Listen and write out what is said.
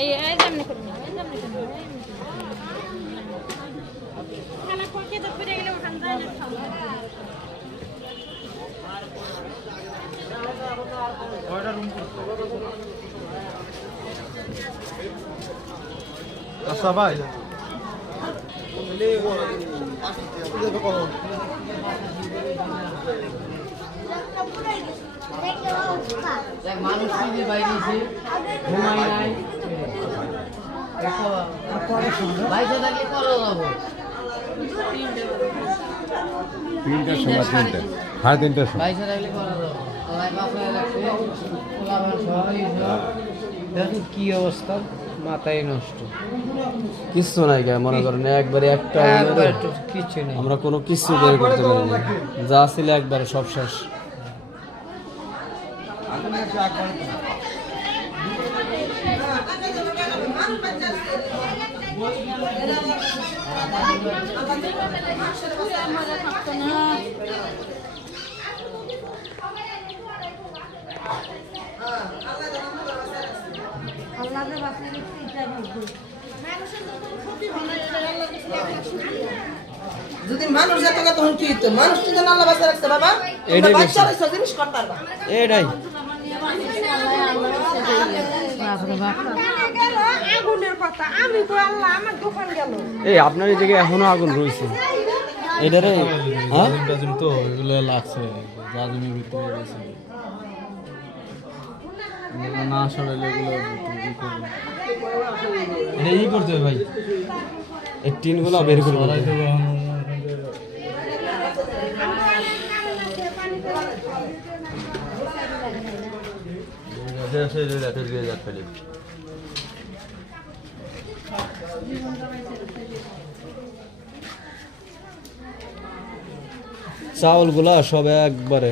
এই যেমনি করুন খানা খোকে তো ফিরে গেলে ওখান থেকে আচ্ছা ভাই মানুষ বাইরেছি ঘুমাই নাই বাইরে থাকলে করা যাবো 3টার সময় 3টা সাড়ে 3টার সময় বাইরে থাকলে করা যাবো দেখুন কি অবস্থা মাথায় নষ্ট কিচ্ছু নাই কে মনে করেন একবারে একটা কিছু নেই আমরা কোনো কিছু বের করতে পারি না যা ছিল একবারে সব শেষ যদি মানুষ এত তখন কি হতো মানুষ তো জানা আল্লাহ বাঁচা রাখছে বাবা এটাই বাচ্চারা সব জিনিস করতে পারবা এটাই আগুনের কথা আমি তো আল্লাহ আমার দোকান গেল এই আপনার এই জায়গায় এখনো আগুন রয়েছে এটারে হ্যাঁ তো এগুলো লাগছে জাজমের ভিতরে গেছে না আসলে এগুলো এটা ই করতে হবে ভাই এই টিনগুলো বের করে দিতে হবে। চাউলগুলা সব একবারে